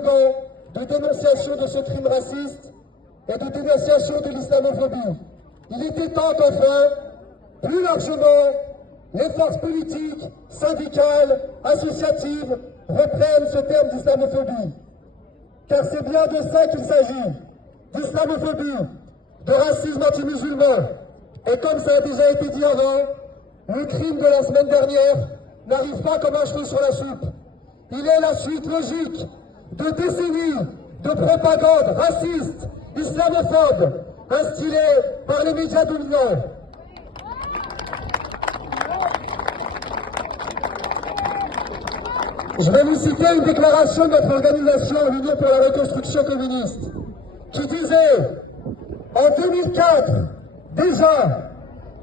slogan de dénonciation de ce crime raciste et de dénonciation de l'islamophobie. Il était temps qu'enfin, plus largement, les forces politiques, syndicales, associatives reprennent ce terme d'islamophobie. Car c'est bien de ça qu'il s'agit, d'islamophobie, de racisme anti-musulman. Et comme ça a déjà été dit avant, le crime de la semaine dernière n'arrive pas comme un cheveu sur la soupe. Il est la suite logique de décennies de propagande raciste, islamophobe, instillée par les médias dominants. Je vais vous citer une déclaration de notre organisation, l'Union pour la reconstruction communiste, qui disait en 2004 déjà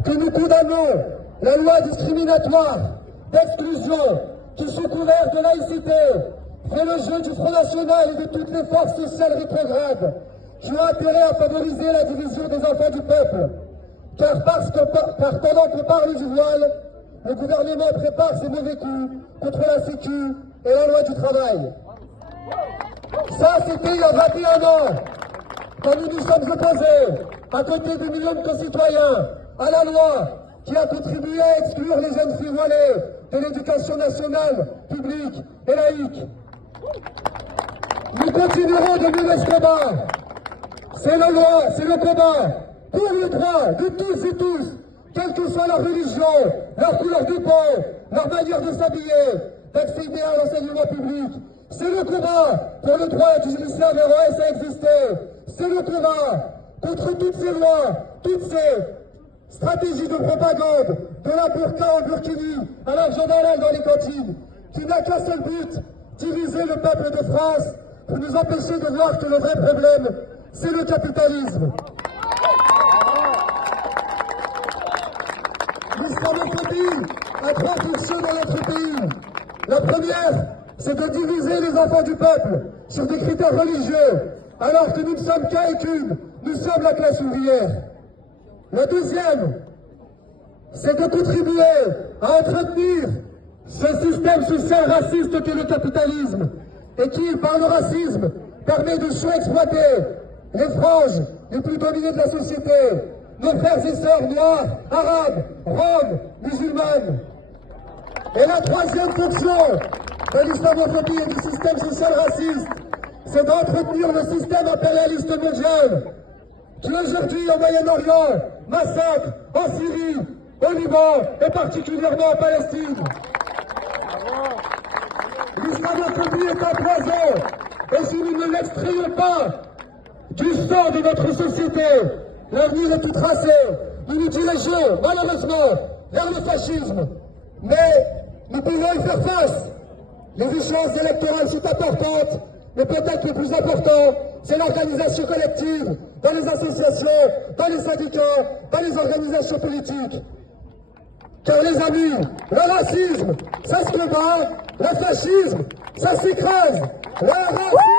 que nous condamnons la loi discriminatoire d'exclusion qui, sous couvert de laïcité, fait le jeu du Front National et de toutes les forces sociales rétrogrades qui ont intérêt à favoriser la division des enfants du peuple. Car pendant qu'on parle du voile, le gouvernement prépare ses mauvais coups contre la Sécu et la loi du travail. Ça, c'était il y a 21 ans, quand nous nous sommes opposés, à côté de millions de concitoyens, à la loi qui a contribué à exclure les jeunes filles voilées de l'éducation nationale, publique et laïque. Nous continuerons de mener ce combat. C'est la loi, c'est le combat pour les droits de tous et tous, quelle que soit leur religion, leur couleur de peau, leur manière de s'habiller, d'accéder à l'enseignement public. C'est le combat pour le droit du l'islam ROS à exister. C'est le combat contre toutes ces lois, toutes ces stratégies de propagande, de la burqa en burkini, à l'argent halal dans les cantines, qui n'a qu'un seul but, diviser le peuple de France pour nous empêcher de voir que le vrai problème, c'est le capitalisme. L'islamophobie a trois fonctions dans notre pays. La première, c'est de diviser les enfants du peuple sur des critères religieux, alors que nous ne sommes qu'un et qu'une, nous sommes la classe ouvrière. La deuxième, c'est de contribuer à entretenir ce système social raciste qu'est le capitalisme, et qui, par le racisme, permet de surexploiter les franges les plus dominées de la société, nos frères et sœurs noirs, arabes, roms, musulmanes. Et la troisième fonction de l'islamophobie et du système social raciste, c'est d'entretenir le système impérialiste mondial qui aujourd'hui au Moyen-Orient massacre en Syrie, au Liban et particulièrement en Palestine. L'islamophobie est un poison et si nous ne l'extrayons pas du sang de notre société, l'avenir est tout tracé. Nous nous dirigeons malheureusement vers le fascisme. Mais nous pouvons y faire face. Les échéances électorales sont importantes, mais peut-être le plus important, c'est l'organisation collective dans les associations, dans les syndicats, dans les organisations politiques. Car les amis, le racisme, ça se combat, le fascisme, ça s'écrase. Le racisme